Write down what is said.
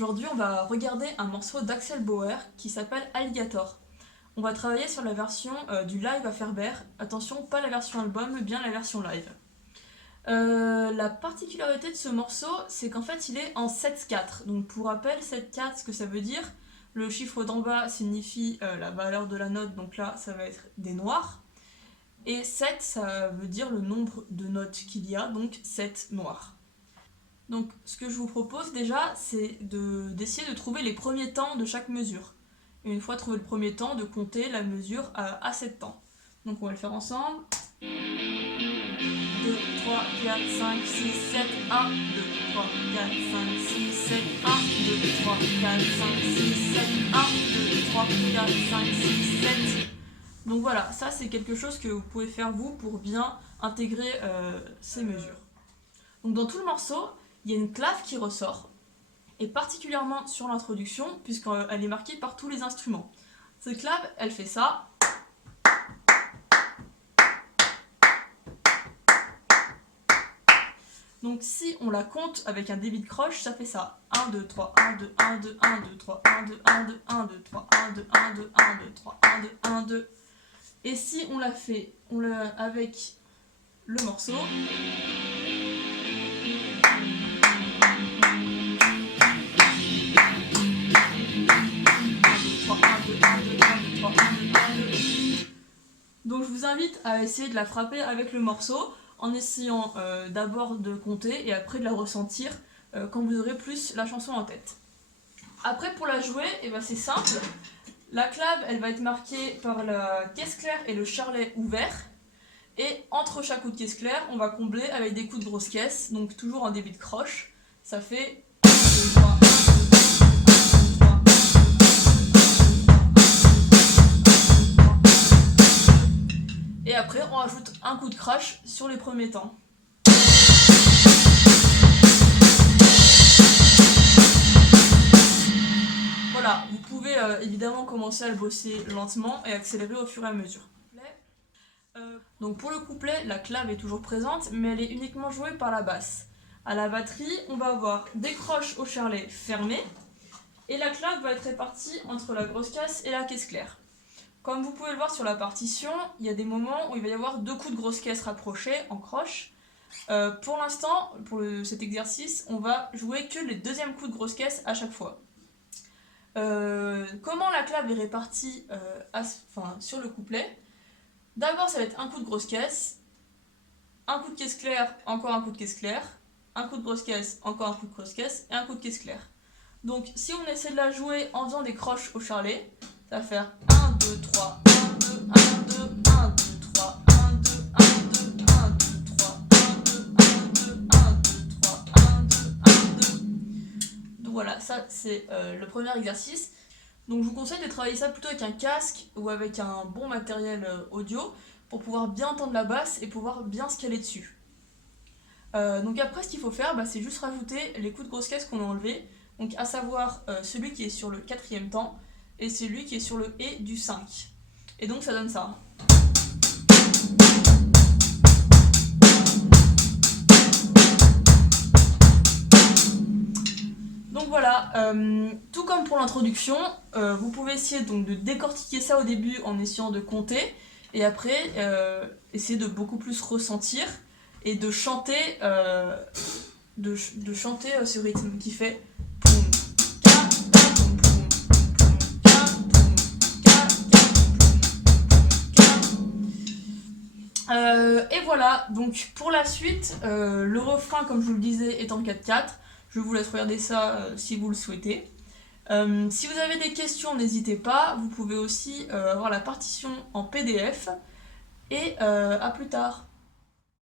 Aujourd'hui, on va regarder un morceau d'Axel Bauer qui s'appelle Alligator. On va travailler sur la version du live à Ferber. Attention, pas la version album, mais bien la version live. La particularité de ce morceau, c'est qu'en fait, il est en 7/4. Donc, pour rappel, 7/4, ce que ça veut dire, le chiffre d'en bas signifie la valeur de la note, donc là, ça va être des noirs. Et 7, ça veut dire le nombre de notes qu'il y a, donc 7 noirs. Donc ce que je vous propose déjà, c'est d'essayer de trouver les premiers temps de chaque mesure. Et une fois trouvé le premier temps, de compter la mesure à 7 temps. Donc on va le faire ensemble. 2, 3, 4, 5, 6, 7, 1, 2, 3, 4, 5, 6, 7, 1, 2, 3, 4, 5, 6, 7, 1, 2, 3, 4, 5, 6, 7. Donc voilà, ça c'est quelque chose que vous pouvez faire vous pour bien intégrer ces mesures. Donc dans tout le morceau, il y a une clave qui ressort, et particulièrement sur l'introduction, puisqu'elle est marquée par tous les instruments. Cette clave, elle fait ça. Donc si on la compte avec un débit de croche, ça fait ça. 1, 2, 3, 1, 2, 1, 2, 1, 2, 3, 1, 2, 1, 2, 1, 2, 3, 1, 2, 1, 2, 1, 2, 3, 1, 2, 1, 2. Et si on la fait avec le morceau, donc je vous invite à essayer de la frapper avec le morceau en essayant d'abord de compter et après de la ressentir quand vous aurez plus la chanson en tête. Après pour la jouer, c'est simple. La clave elle va être marquée par la caisse claire et le charlet ouvert. Et entre chaque coup de caisse claire, on va combler avec des coups de grosse caisse, donc toujours en débit de croche. Ça fait 1, 2, 3, 1, 2, 3. Et après, on rajoute un coup de crash sur les premiers temps. Voilà, vous pouvez évidemment commencer à le bosser lentement et accélérer au fur et à mesure. Donc pour le couplet, la clave est toujours présente, mais elle est uniquement jouée par la basse. À la batterie, on va avoir des croches au charlet fermées, et la clave va être répartie entre la grosse caisse et la caisse claire. Comme vous pouvez le voir sur la partition, il y a des moments où il va y avoir deux coups de grosse caisse rapprochés en croche. Pour l'instant, pour cet exercice, on va jouer que les deuxièmes coups de grosse caisse à chaque fois. Comment la clave est répartie sur le couplet? D'abord, ça va être un coup de grosse caisse, un coup de caisse claire, encore un coup de caisse claire, un coup de grosse caisse, encore un coup de grosse caisse, et un coup de caisse claire. Donc, si on essaie de la jouer en faisant des croches au charlet, ça va faire 1, 2, 3, 1, 2, 1, 2, 1, 2, 3, 1, 2, 1, 2, 1, 2, 3, 1, 2, 1, 2, 1, 2, 3, 1, 2, 1, 2. Donc voilà, ça c'est le premier exercice. Donc je vous conseille de travailler ça plutôt avec un casque ou avec un bon matériel audio pour pouvoir bien entendre la basse et pouvoir bien se caler dessus. Donc après ce qu'il faut faire, c'est juste rajouter les coups de grosse caisse qu'on a enlevés, donc à savoir celui qui est sur le 4e temps et celui qui est sur le et du 5. Et donc ça donne ça. Donc voilà, tout comme pour l'introduction, vous pouvez essayer donc de décortiquer ça au début en essayant de compter, et après essayer de beaucoup plus ressentir et de chanter, ce rythme qui fait poum, ka, ka, poum, poum, poum, ka, poum, ka, ka, poum, ka. Et voilà, donc pour la suite, le refrain, comme je vous le disais, est en 4/4. Je vous laisse regarder ça si vous le souhaitez. Si vous avez des questions, n'hésitez pas. Vous pouvez aussi avoir la partition en PDF. Et à plus tard.